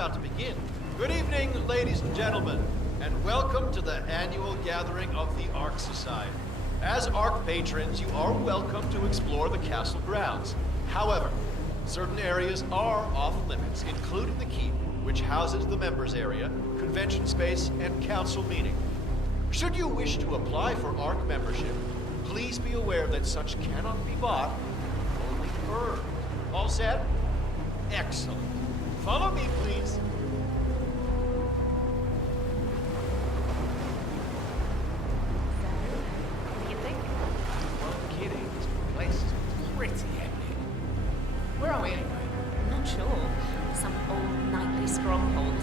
about to begin. Good evening, ladies and gentlemen, and welcome to the annual gathering of the Ark Society. As Ark patrons, you are welcome to explore the castle grounds. However, certain areas are off limits, including the keep, which houses the members area, convention space, and council meeting. Should you wish to apply for Ark membership, please be aware that such cannot be bought, only earned. All set? Excellent. Follow me, please. What do you think? Well, kidding. This place is pretty epic. Where are we anyway? I'm not sure. Some old knightly stronghold.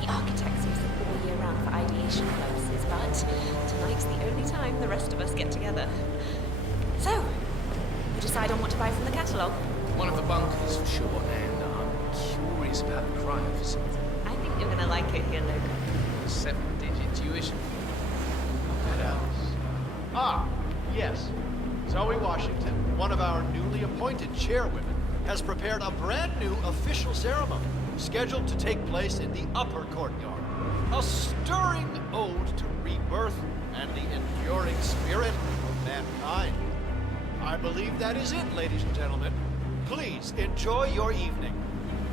The architects use it all year round for ideation purposes, but tonight's the only time the rest of us get together. So, you decide on what to buy from the catalogue? One of the bunkers, for sure, and I'm curious about the cryo facility. I think you're gonna like it here, Luke. 7-digit tuition. What else? Ah, yes. Zoe Washington, one of our newly appointed chairwomen, has prepared a brand new official ceremony scheduled to take place in the upper courtyard. A stirring ode to rebirth and the enduring spirit of mankind. I believe that is it, ladies and gentlemen. Please enjoy your evening.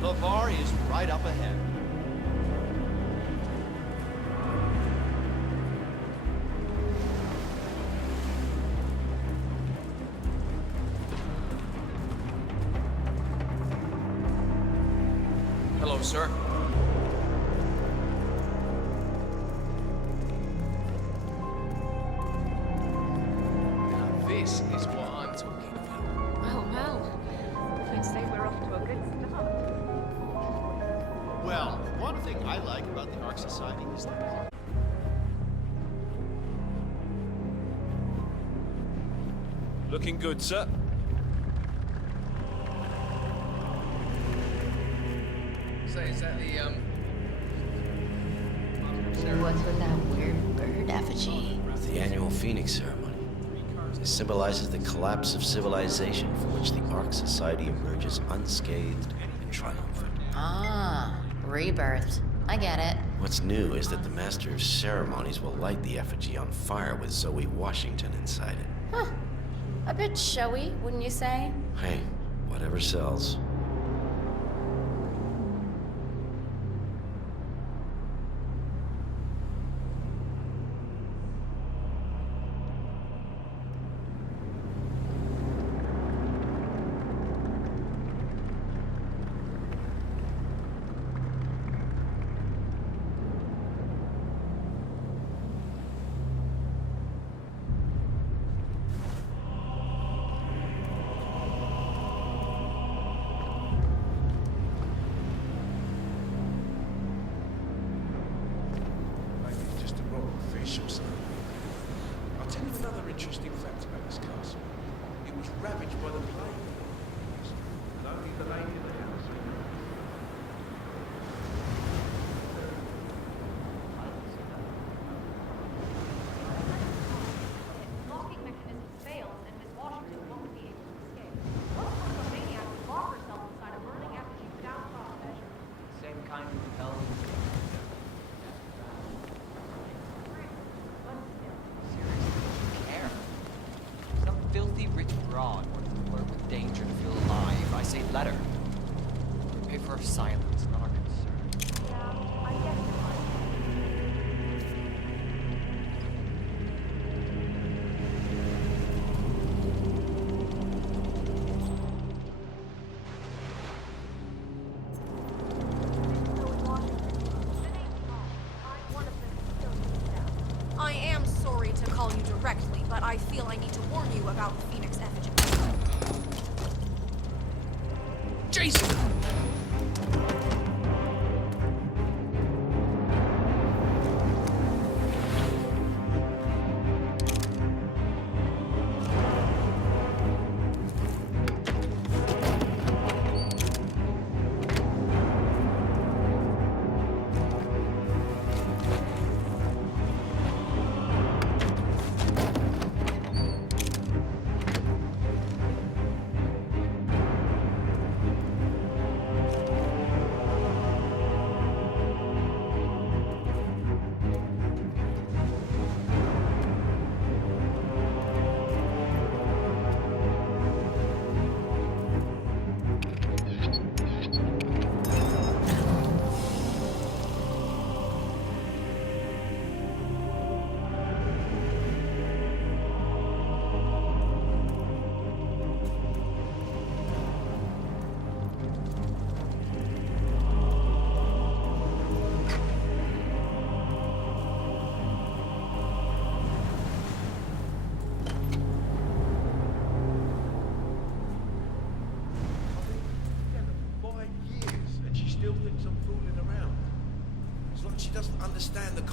The bar is right up ahead. Hello, sir. Now this is what I'm talking about. Well. I'd say we're off to a good start. Well, one thing I like about the Ark Society is that... Looking good, sir. Say, is that the, What's with that weird bird effigy? The annual Phoenix ceremony. It symbolizes the collapse of civilization from which the Ark Society emerges unscathed and triumphant. Ah, rebirth. I get it. What's new is that the Master of Ceremonies will light the effigy on fire with Zoe Washington inside it. Huh. A bit showy, wouldn't you say? Hey, whatever sells. Maybe just a rotten fish or something. I'll tell you another interesting fact about this castle. It was ravaged by the plague. And only the lady in the house. Locking mechanism fails and Miss Washington won't be able to escape. What sort of a maniac would lock herself inside a burning effigy without thought or measure? Same kind of hell. Seriously, don't you care? Some filthy rich broad wants to flirt with danger to feel alive. I say let her. We pay for her silence, not our concern. Yeah, I guess you're right. I am sorry to call you directly, but I feel I need to warn you about the Phoenix effigy. Jason!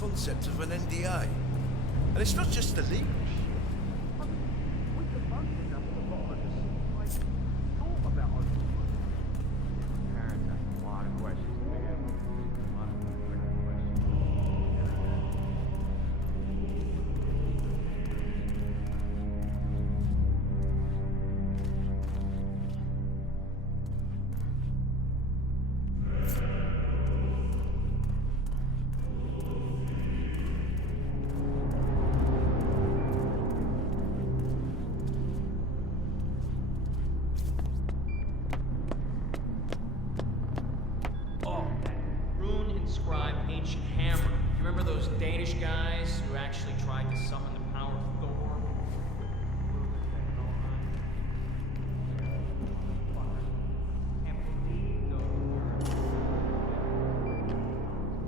concept of an NDA. And it's not just the legal. Inscribed ancient hammer. You remember those Danish guys who actually tried to summon the power of Thor?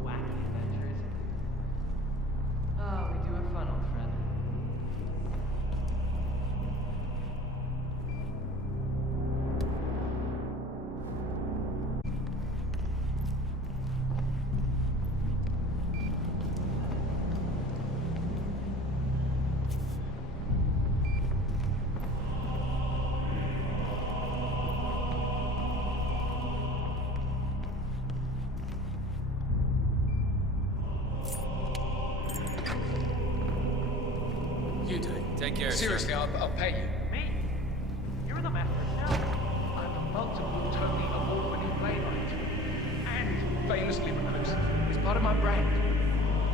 Wacky adventures. Oh, we do have fun, old friend. You do it. Take care, Seriously, sir. I'll pay you. Me? You're the master now. I'm a multiple Tony award-winning playwright. And famously rehearsed. It's part of my brand.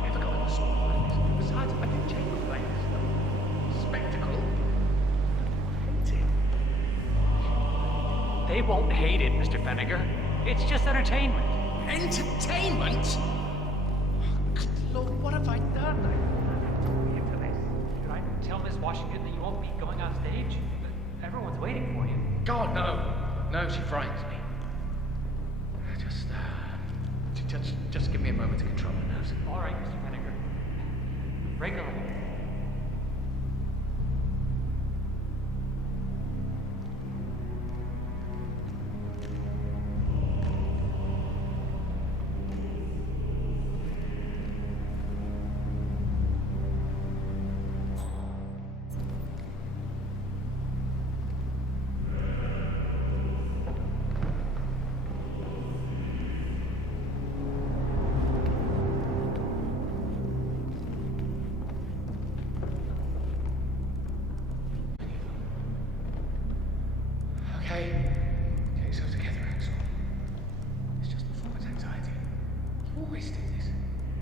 Never go on the small things. Besides, I do chamber plays. Spectacle. Hate it. They won't hate it, Mr. Fenniger. It's just entertainment. Entertainment? Good Lord, what have I done? Into this. Should I tell Miss Washington that you won't be going on stage? Everyone's waiting for you. God, no. No, she frightens me. Just give me a moment to control my nerves. All right, Mr. Fenniger. Break a leg. Okay, get yourself together, Axel. It's just performance anxiety. You always do this.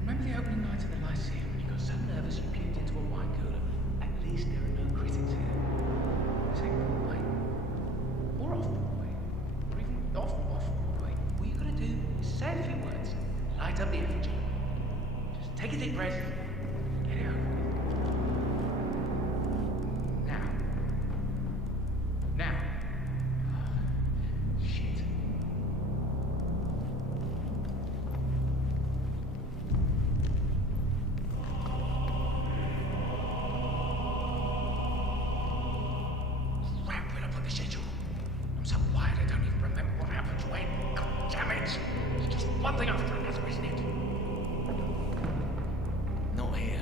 Remember the opening night of the Lyceum when you got so nervous you puked into a wine cooler? At least there are no critics here. Say Broadway, or off Broadway, or even off Broadway. All you gotta do is say a few words, light up the effigy. Just take a deep breath, get it over with. Now. Shit. Crap, where'd I put the schedule? I'm so wired I don't even remember what happened when. God damn it! It's just one thing after another, isn't it? Not here.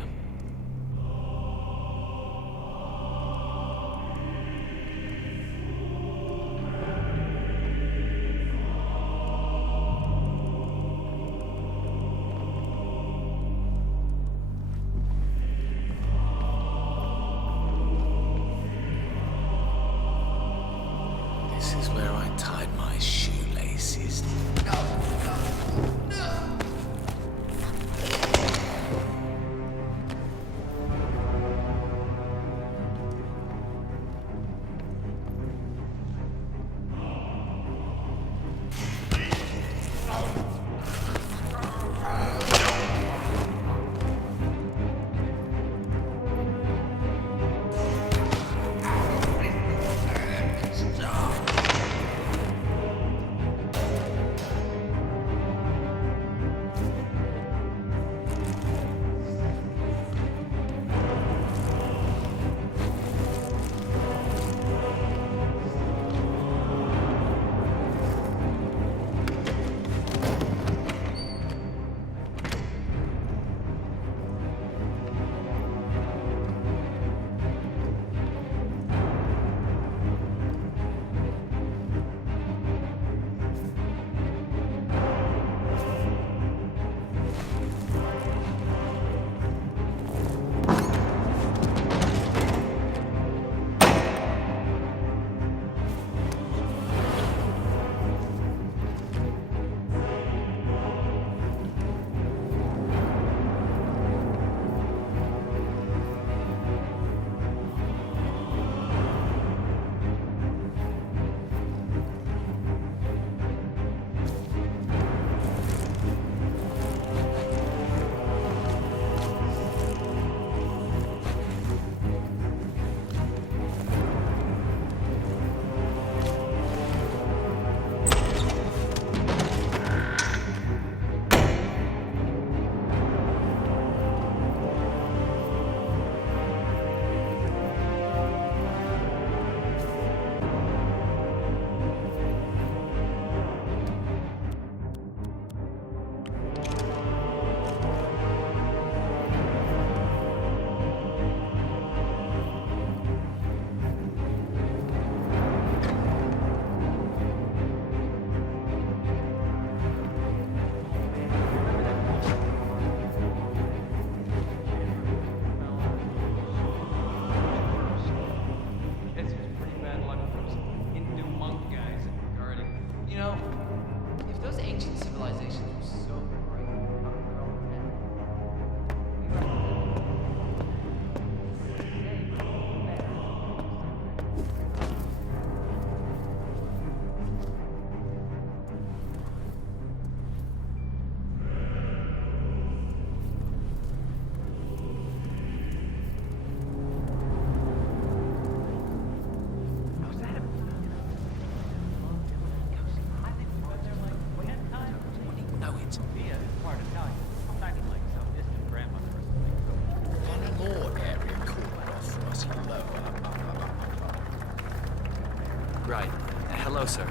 Right. Hello, sir.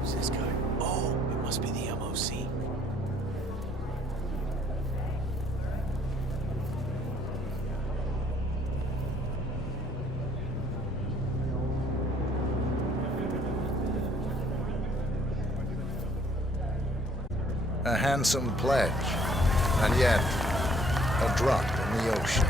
Who's this guy? Oh, it must be the MOC. A handsome pledge, and yet a drop in the ocean.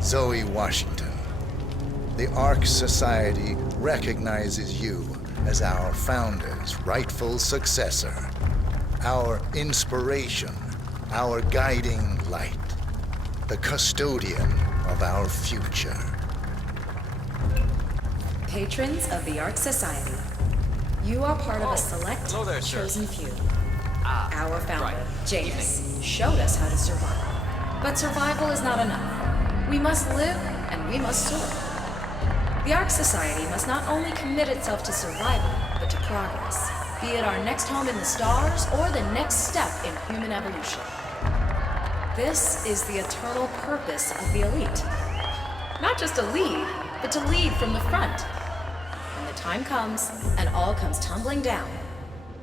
Zoe Washington, the Ark Society recognizes you as our founder's rightful successor, our inspiration, our guiding light, the custodian of our future. Patrons of the Ark Society, you are part of a select, hello there, sir. chosen few. Our founder, right. Janus, showed us how to survive. But survival is not enough. We must live and we must soar. The Ark Society must not only commit itself to survival, but to progress, be it our next home in the stars or the next step in human evolution. This is the eternal purpose of the elite. Not just to lead, but to lead from the front. When the time comes and all comes tumbling down,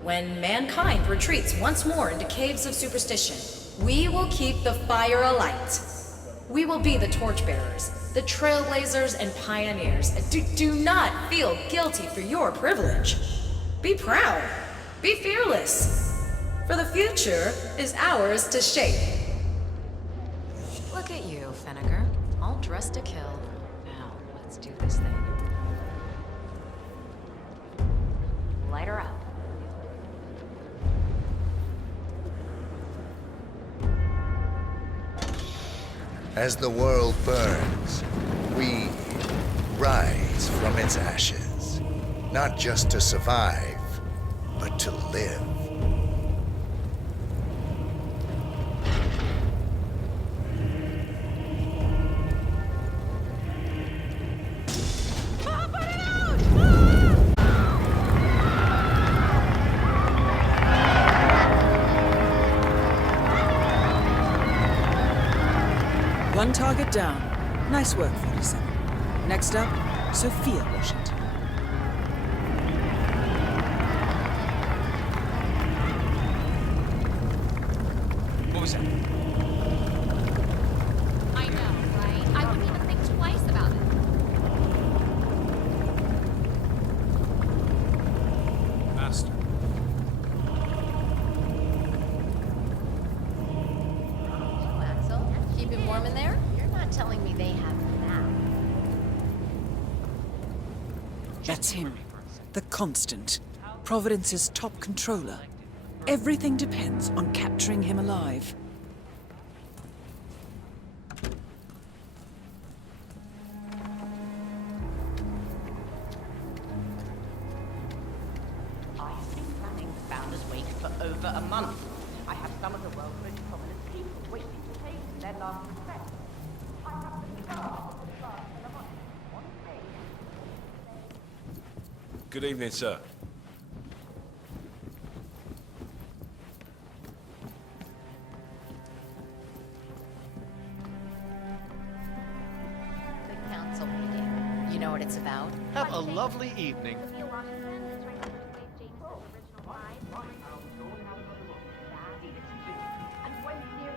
when mankind retreats once more into caves of superstition, we will keep the fire alight. We will be the torchbearers, the trailblazers and pioneers. Do not feel guilty for your privilege. Be proud. Be fearless. For the future is ours to shape. Look at you, Finnegar. All dressed to kill. Now, let's do this thing. Light her up. As the world burns, we rise from its ashes, not just to survive, but to live. One target down. Nice work, 47. Next up, Sophia Washington. What was that? I know, right? I wouldn't even think twice about it. Master. So, Axel, keep him warm in there? You're not telling me they have that. That's him. The Constant. Providence's top controller. Everything depends on capturing him alive. I've been planning the Founders Wake for over a month. I have some of the world's most prominent people waiting to pay their last respects. I have the stars of the stars and the money. One day. Good evening, sir. lovely evening. Sophia Washington is trying to persuade James of original find. And when near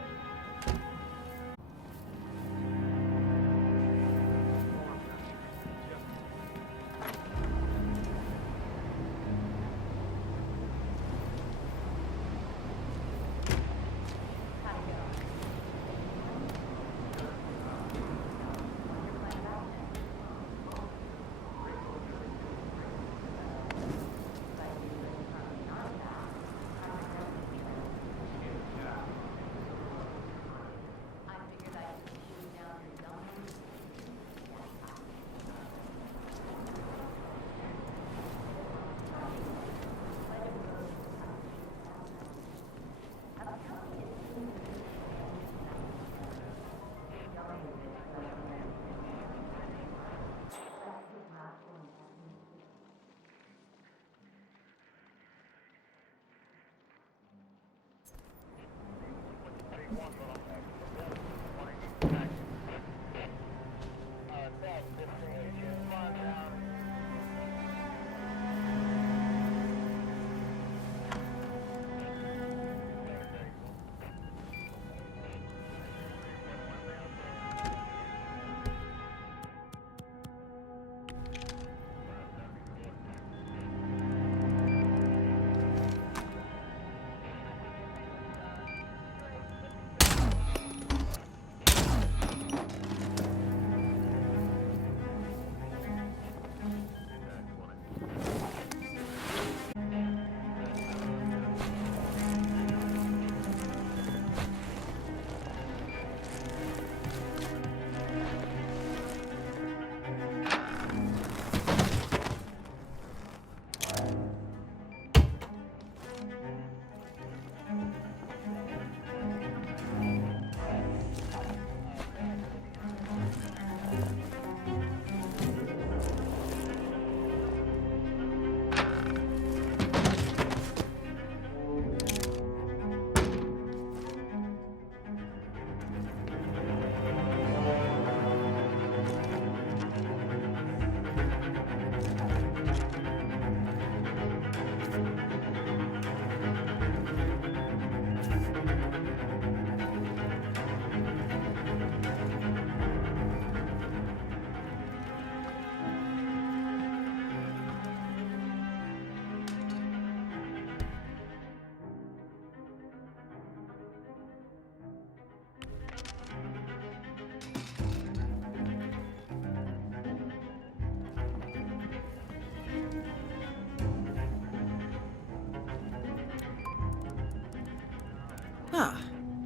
Ah,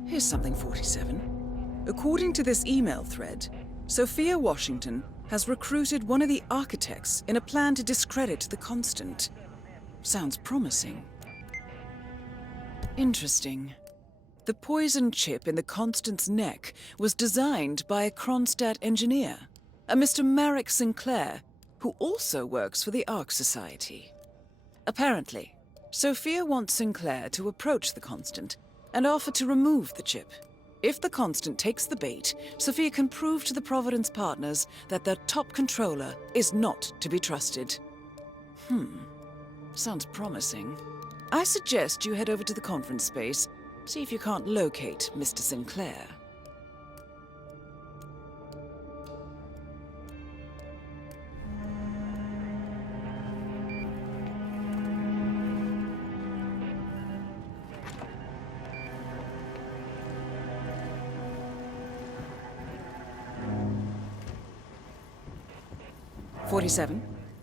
here's something, 47. According to this email thread, Sophia Washington has recruited one of the architects in a plan to discredit the Constant. Sounds promising. Interesting. The poison chip in the Constant's neck was designed by a Kronstadt engineer, a Mr. Marek Sinclair, who also works for the Ark Society. Apparently, Sophia wants Sinclair to approach the Constant and offer to remove the chip. If the Constant takes the bait, Sophia can prove to the Providence partners that their top controller is not to be trusted. Sounds promising. I suggest you head over to the conference space, see if you can't locate Mr. Sinclair.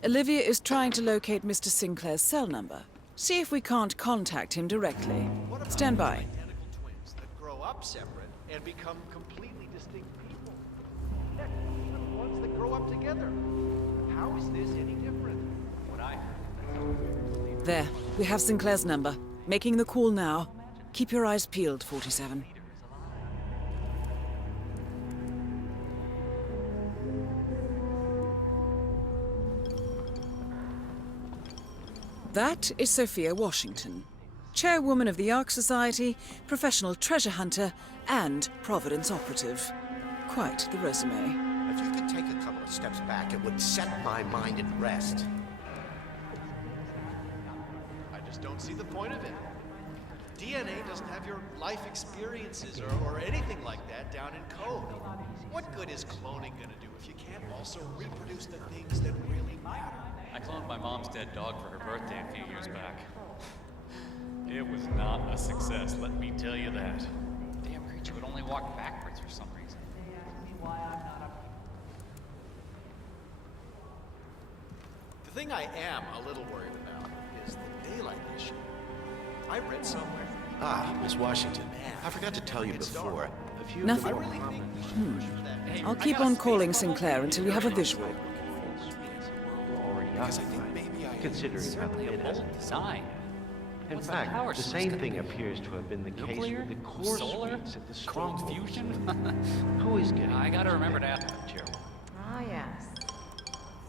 Olivia is trying to locate Mr. Sinclair's cell number. See if we can't contact him directly. Stand by. Identical twins that grow up separate and become completely distinct people. Heck, even ones that grow up together. How is this any different? What I heard. There, we have Sinclair's number. Making the call now. Keep your eyes peeled, 47. That is Sophia Washington, chairwoman of the Ark Society, professional treasure hunter, and Providence operative. Quite the resume. If you could take a couple of steps back, it would set my mind at rest. I just don't see the point of it. DNA doesn't have your life experiences or anything like that down in code. What good is cloning gonna do if you can't also reproduce the things that really matter? I cloned my mom's dead dog for her birthday a few years back. It was not a success, let me tell you that. Damn creature would only walk backwards for some reason. The thing I am a little worried about is the daylight issue. I read somewhere. Miss Washington, I forgot to tell you before. A few Nothing. of the I'll keep on calling Sinclair until we have a visual. Considering how the it has design. In What's the fact, power the source same gonna thing be? appears to have been the case Nuclear? with the core Solar? suites at the Cold stronghold. fusion? Who is getting I gotta remember to ask. Gerald? Ah, yes.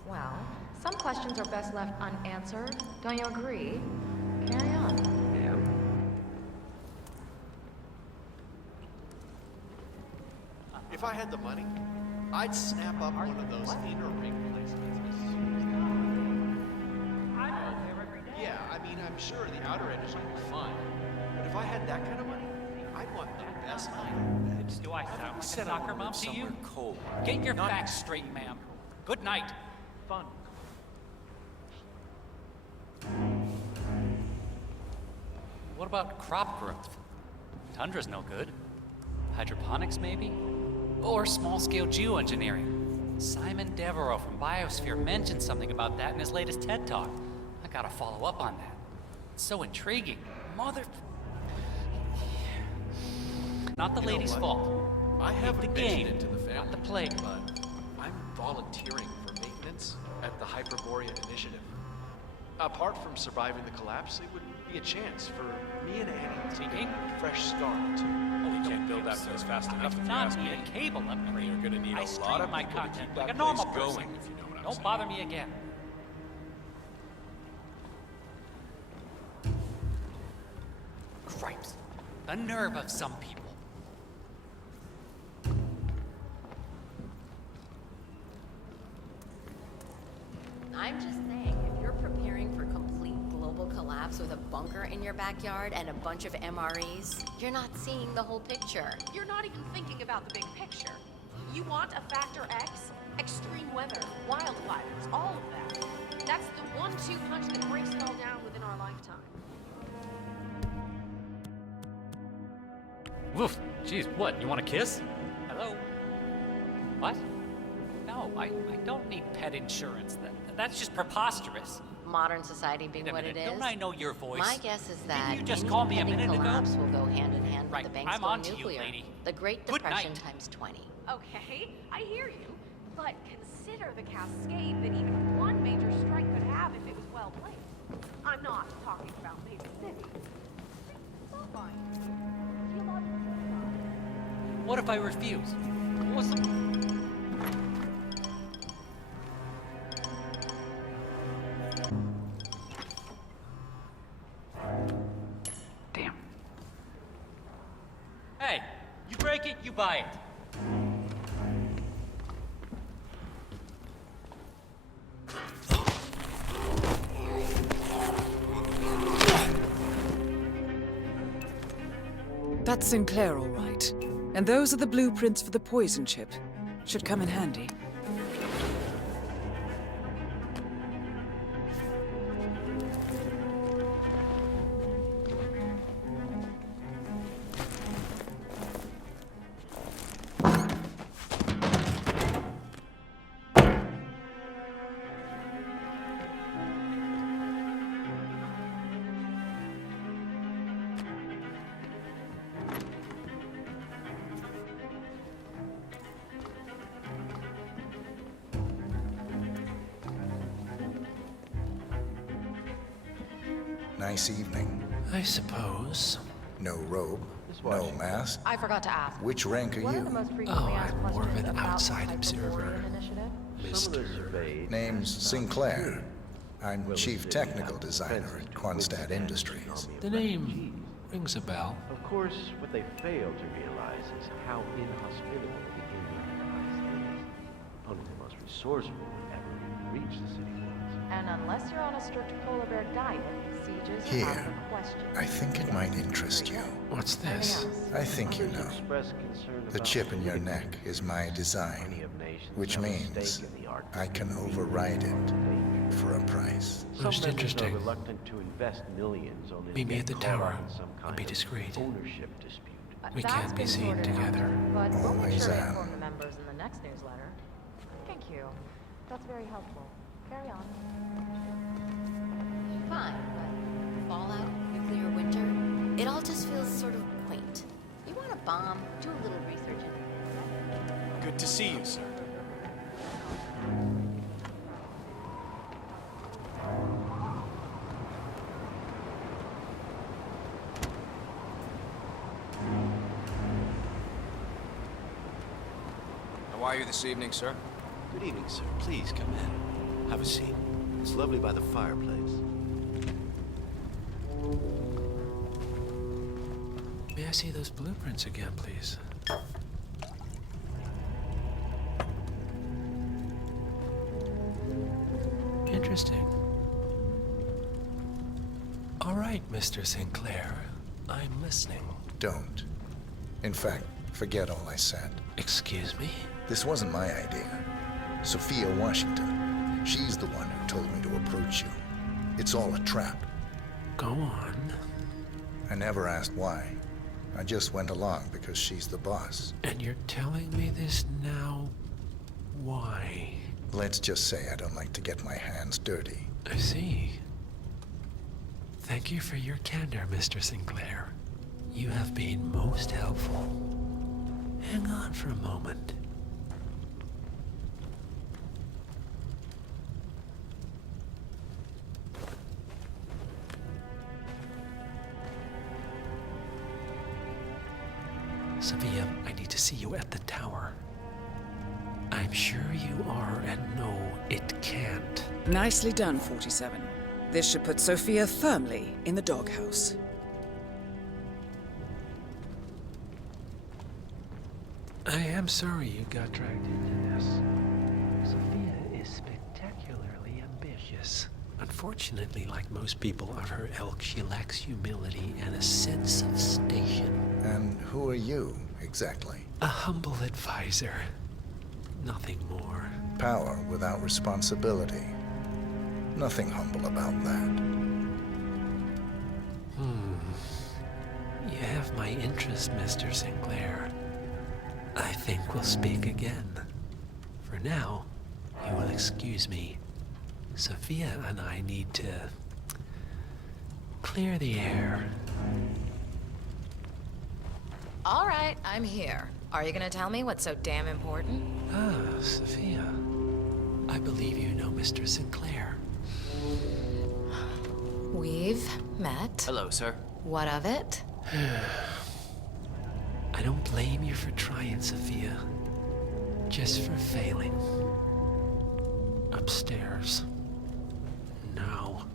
Well, some questions are best left unanswered. Don't you agree? Carry on. If I had the money, I'd snap up one of those inner ring places. Yeah, I mean, I'm sure the outer edges would be fine. But if I had that kind of money, I'd want the best item. Do I sound like a Set soccer up mom to you? somewhere cold. Get your facts straight, ma'am. Good night. Fun. What about crop growth? Tundra's no good. Hydroponics, maybe? Or small-scale geoengineering. Simon Devereaux from Biosphere mentioned something about that in his latest TED Talk. I gotta follow up on that. It's so intriguing. Mother... Not the lady's fault. I haven't the mentioned game, it to the family, not the plague. but I'm volunteering for maintenance at the Hyperborea Initiative. Apart from surviving the collapse, it would be a chance for me and Annie to get a fresh start, too. You can't build that place fast enough if you Not ask me. need a cable upgrade. You're gonna need I a stream lot of my people to content keep like that a normal place person. going, if you know what I'm Don't saying. bother me again. Cripes. The nerve of some people. I'm just saying, if you're preparing for complete global collapse with a bunker in your backyard and a bunch of MREs, you're not seeing the whole picture. You're not even thinking about the big picture. You want a factor X? Extreme weather, wildfires, all of that. That's the 1-2 punch that breaks it all down within our lifetime. Woof. Jeez, what? You want a kiss? Hello? What? No, I don't need pet insurance. That's just preposterous. Modern society being Wait a what minute, it is. don't I know your voice? My guess is that Didn't you just any call me a impending minute ago? collapse will go hand in hand Right, with the banks I'm going on to you, nuclear. lady. The Great Good Depression night. times 20. Okay, I hear you. But consider the cascade that even one major strike could have if it was well placed. I'm not talking about major cities. It's all fine. Geological What if I refuse? What's the... Damn. Hey, you break it, you buy it. That's Sinclair, all right. And those are the blueprints for the poison chip. Should come in handy. Nice evening. I suppose. No robe, no mask. I forgot to ask. Which rank are What are the you? most frequently asked I'm more of questions an about the outside Hyperborean observer. Initiative? Name's Sinclair. I'm Chief Technical Designer at Quonset Industries. The name rings a bell. Of course, what they fail to realize is how inhospitable the Inland Ice is. Only the most sorcerer would ever even reach the city walls. And unless you're on a strict polar bear diet, sieges are out of Here, the question. I think it might interest you. What's this? I think you know. Express concern The about chip in your neck is my design, which means I can override it for a price. Most interesting. Reluctant to invest millions on this. Meet me at the tower and be discreet. Ownership dispute. We can't be seen together. But we'll make Always sure to am. inform the members in the next newsletter. Thank you. That's very helpful. Carry on. Fine, but fallout, nuclear winter, it all just feels sort of quaint. You want a bomb? Do a little research into it. Good to see you, sir. How are you this evening, sir? Good evening, sir. Please come in. Have a seat. It's lovely by the fireplace. May I see those blueprints again, please? Interesting. All right, Mr. Sinclair. I'm listening. Don't. In fact, forget all I said. Excuse me? This wasn't my idea. Sophia Washington. She's the one who told me to approach you. It's all a trap. Go on. I never asked why. I just went along because she's the boss. And you're telling me this now? Why? Let's just say I don't like to get my hands dirty. I see. Thank you for your candor, Mr. Sinclair. You have been most helpful. Hang on for a moment. Sophia, I need to see you at the tower. I'm sure you are, and no, it can't. Nicely done, 47. This should put Sophia firmly in the doghouse. I am sorry you got dragged into this. Sophia is spectacularly ambitious. Unfortunately, like most people of her ilk, she lacks humility and a sense of station. And who are you, exactly? A humble advisor. Nothing more. Power without responsibility. Nothing humble about that. You have my interest, Mr. Sinclair. I think we'll speak again. For now, you will excuse me. Sophia and I need to clear the air. All right, I'm here. Are you gonna tell me what's so damn important? Ah, Sophia. I believe you know Mr. Sinclair. We've met. Hello, sir. What of it? I don't blame you for trying, Sophia. Just for failing. Upstairs. Now.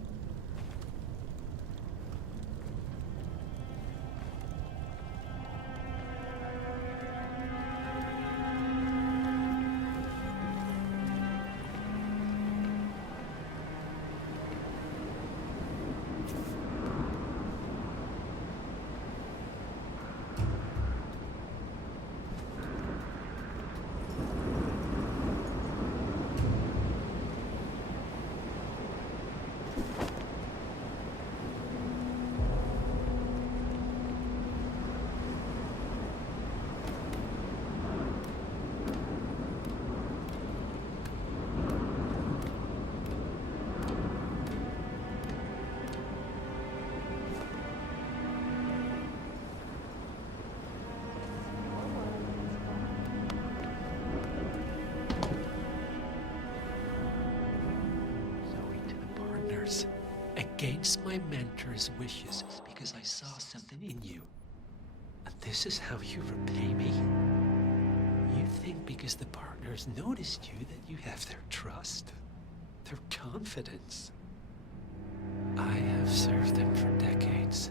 Against my mentor's wishes, because I saw something in you. And this is how you repay me? You think because the partners noticed you that you have their trust, their confidence. I have served them for decades,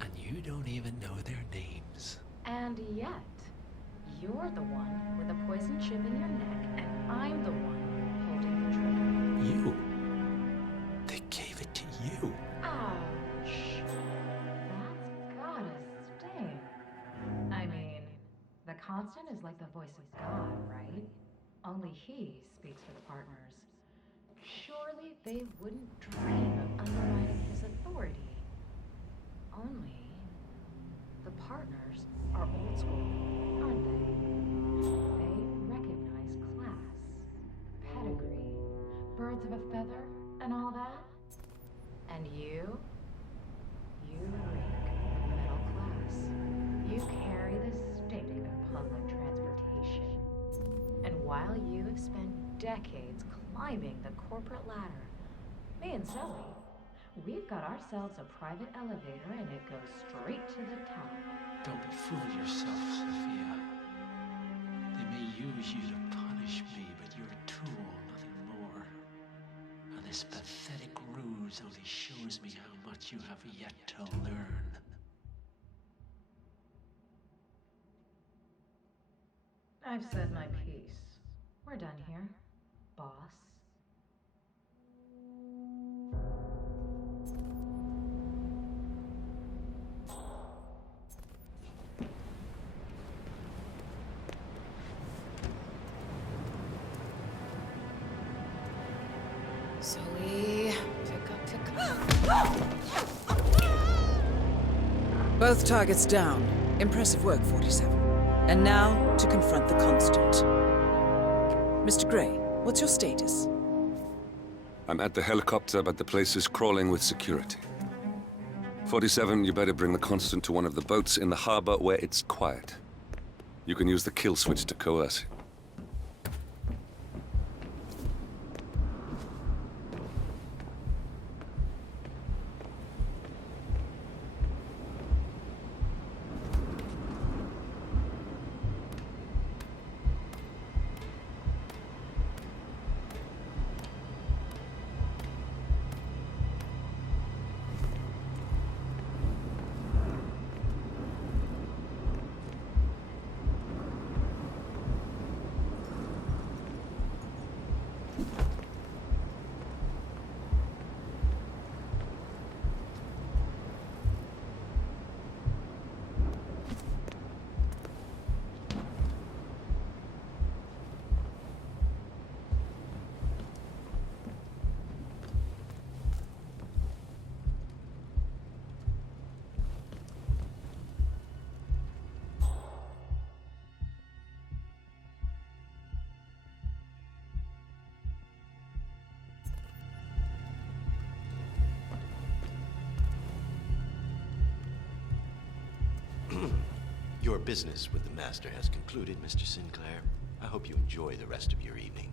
and you don't even know their names. And yet, you're the one with a poison chip in your neck, and I'm the one Only he speaks for the partners. Surely they wouldn't dream of undermining his authority. Only the partners are old school, aren't they? They recognize class, pedigree, birds of a feather, and all that. And you reek of middle class. You carry the stink of public transportation. And while you have spent decades climbing the corporate ladder, me and Zoe, we've got ourselves a private elevator and it goes straight to the top. Don't fool yourself, Sophia. They may use you to punish me, but you're a tool, nothing more. And this pathetic ruse only shows me how much you have yet to learn. I've said my piece. We're done here, boss. Zoe, pick up. Both targets down. Impressive work, 47. And now, to confront the Constant. Mr. Gray, what's your status? I'm at the helicopter, but the place is crawling with security. 47, you better bring the Constant to one of the boats in the harbor where it's quiet. You can use the kill switch to coerce it. Your business with the Master has concluded, Mr. Sinclair. I hope you enjoy the rest of your evening.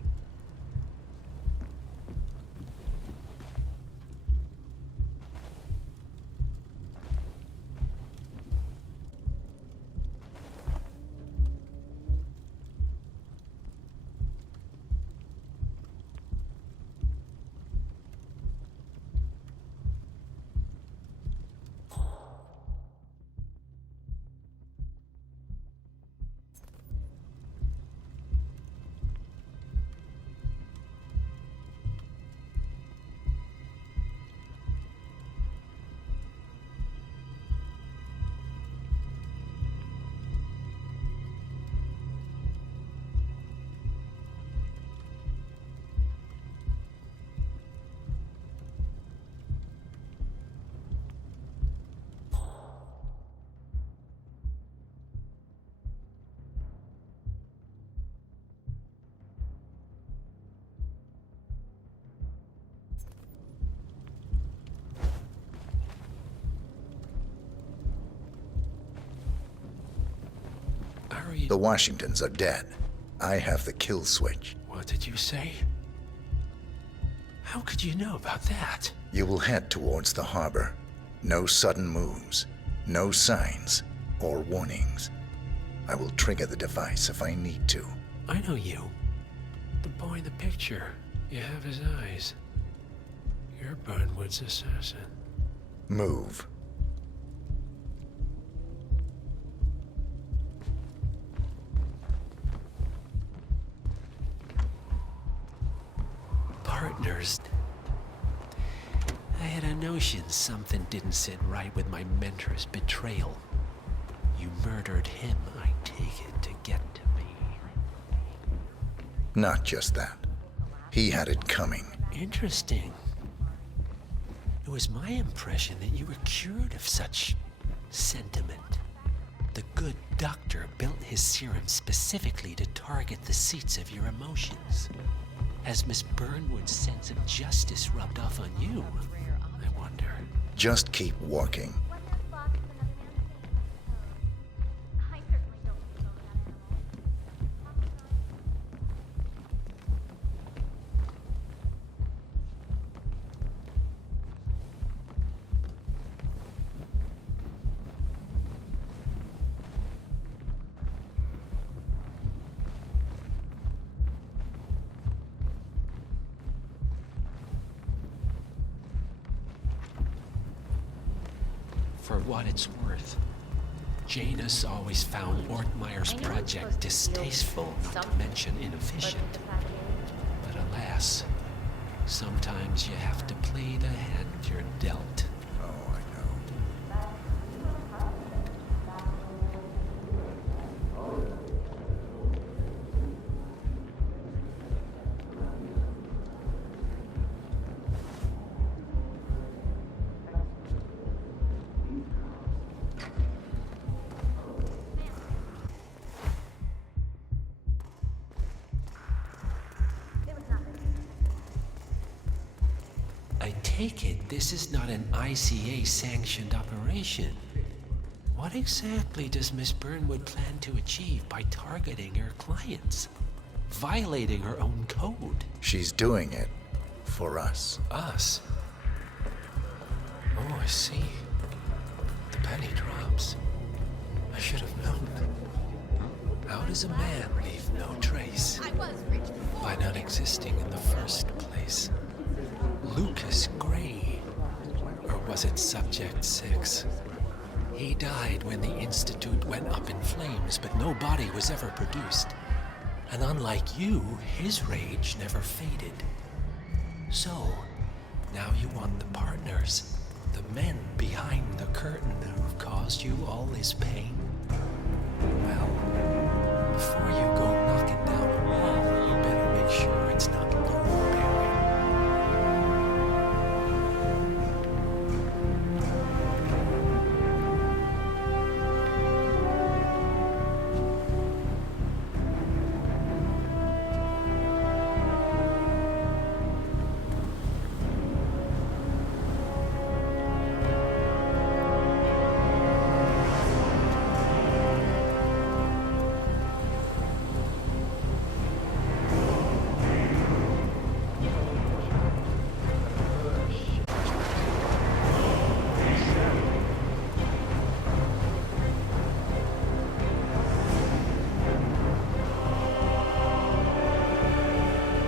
The Washingtons are dead. I have the kill switch. What did you say? How could you know about that? You will head towards the harbor. No sudden moves, no signs or warnings. I will trigger the device if I need to. I know you. The boy in the picture. You have his eyes. You're Burnwood's assassin. Move. Partners. I had a notion something didn't sit right with my mentor's betrayal. You murdered him, I take it, to get to me. Not just that. He had it coming. Interesting. It was my impression that you were cured of such sentiment. The good doctor built his serum specifically to target the seats of your emotions. Has Miss Burnwood's sense of justice rubbed off on you? I wonder. Just keep walking. For what it's worth, Janus always found Ortmeyer's project distasteful, not to mention inefficient. But alas, sometimes you have to play the hand you're dealt. Oh, I know. I take it this is not an ICA-sanctioned operation. What exactly does Miss Burnwood plan to achieve by targeting her clients? Violating her own code? She's doing it for us. Us? Oh, I see. The penny drops. I should have known. How does a man leave no trace? By not existing in the first place. Lucas Gray. Or was it Subject 6? He died when the Institute went up in flames, but no body was ever produced. And unlike you, his rage never faded. So, now you want the partners, the men behind the curtain who've caused you all this pain? Well, before you go knocking down a wall, you better make sure it's not load-bearing.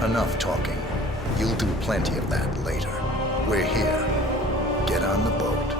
Enough talking. You'll do plenty of that later. We're here. Get on the boat.